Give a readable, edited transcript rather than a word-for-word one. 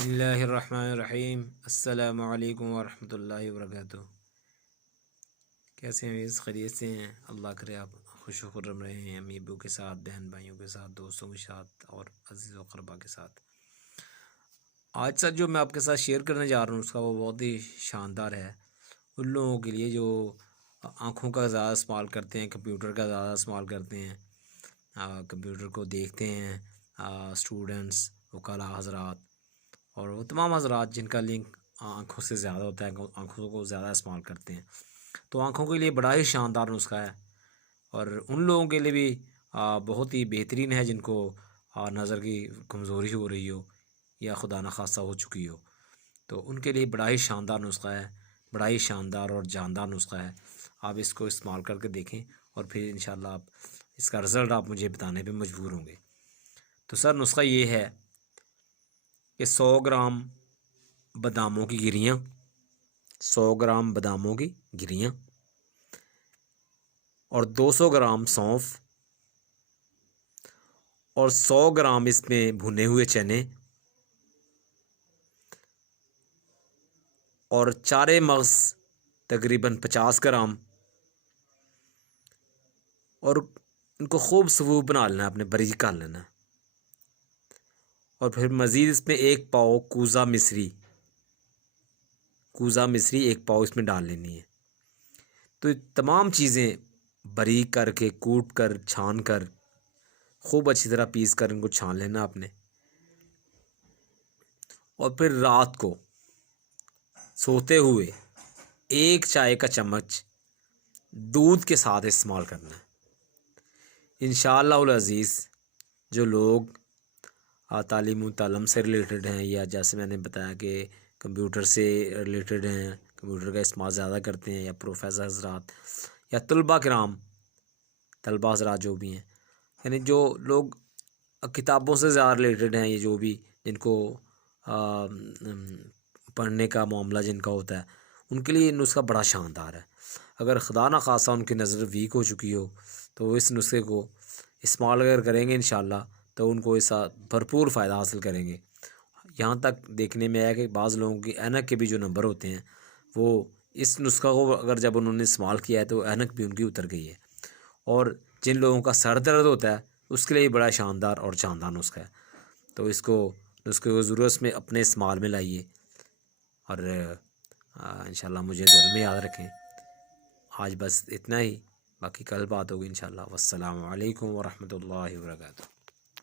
بسم اللہ الرحمن الرحیم۔ السلام علیکم ورحمۃ اللہ وبرکاتہ۔ کیسے ہیں؟ اس خیریت سے ہیں؟ اللہ کرے آپ خوش و خرم رہے ہیں، امی ابو کے ساتھ، بہن بھائیوں کے ساتھ، دوستوں کے ساتھ اور عزیز و قربا کے ساتھ۔ آج سر جو میں آپ کے ساتھ شیئر کرنے جا رہا ہوں اس کا وہ بہت ہی شاندار ہے ان لوگوں کے لیے جو آنکھوں کا زیادہ استعمال کرتے ہیں، کمپیوٹر کا زیادہ استعمال کرتے ہیں، کمپیوٹر کو دیکھتے ہیں، اسٹوڈنٹس، وکلاء حضرات اور وہ تمام حضرات جن کا لنک آنکھوں سے زیادہ ہوتا ہے، آنکھوں کو زیادہ استعمال کرتے ہیں، تو آنکھوں کے لیے بڑا ہی شاندار نسخہ ہے اور ان لوگوں کے لیے بھی بہت ہی بہترین ہے جن کو نظر کی کمزوری ہو رہی ہو یا خدا نخواستہ ہو چکی ہو، تو ان کے لیے بڑا ہی شاندار نسخہ ہے، بڑا ہی شاندار اور جاندار نسخہ ہے۔ آپ اس کو استعمال کر کے دیکھیں اور پھر انشاءاللہ آپ اس کا رزلٹ آپ مجھے بتانے پہ مجبور ہوں گے۔ تو سر نسخہ یہ ہے کہ 100 گرام باداموں کی گریاں، 100 گرام باداموں کی گریاں اور 200 گرام سونف اور 100 گرام اس میں بھنے ہوئے چنے اور چارے مغز تقریباً 50 گرام، اور ان کو خوب سوپ بنا لینا، اپنے باریک کر لینا، اور پھر مزید اس میں 1 پاؤ کوزہ مصری 1 پاؤ اس میں ڈال لینی ہے۔ تو یہ تمام چیزیں باریک کر کے کوٹ کر چھان کر خوب اچھی طرح پیس کر ان کو چھان لینا آپ نے، اور پھر رات کو سوتے ہوئے 1 چائے کا چمچ دودھ کے ساتھ استعمال کرنا ہے۔ انشاءاللہ العزیز جو لوگ تعلیم و تعلم سے ریلیٹڈ ہیں یا جیسے میں نے بتایا کہ کمپیوٹر سے ریلیٹڈ ہیں، کمپیوٹر کا استعمال زیادہ کرتے ہیں، یا پروفیسر حضرات یا طلباء حضرات جو بھی ہیں، یعنی جو لوگ کتابوں سے زیادہ ریلیٹڈ ہیں، یہ جو بھی جن کو پڑھنے کا معاملہ جن کا ہوتا ہے، ان کے لیے یہ نسخہ بڑا شاندار ہے۔ اگر خدا نخواستہ ان کی نظر ویک ہو چکی ہو تو وہ اس نسخے کو استعمال اگر کریں گے انشاءاللہ تو ان کو اس کا بھرپور فائدہ حاصل کریں گے۔ یہاں تک دیکھنے میں آیا کہ بعض لوگوں کی اینک کے بھی جو نمبر ہوتے ہیں وہ اس نسخہ کو اگر جب انہوں نے استعمال کیا ہے تو اینک بھی ان کی اتر گئی ہے، اور جن لوگوں کا سر درد ہوتا ہے اس کے لیے بڑا شاندار اور جاندار نسخہ ہے۔ تو اس کو نسخے کو ضرورت میں اپنے استعمال میں لائیے اور انشاءاللہ مجھے دعا میں یاد رکھیں۔ آج بس اتنا ہی، باقی کل بات ہوگی انشاءاللہ۔ والسلام علیکم ورحمۃ اللہ وبرکاتہ۔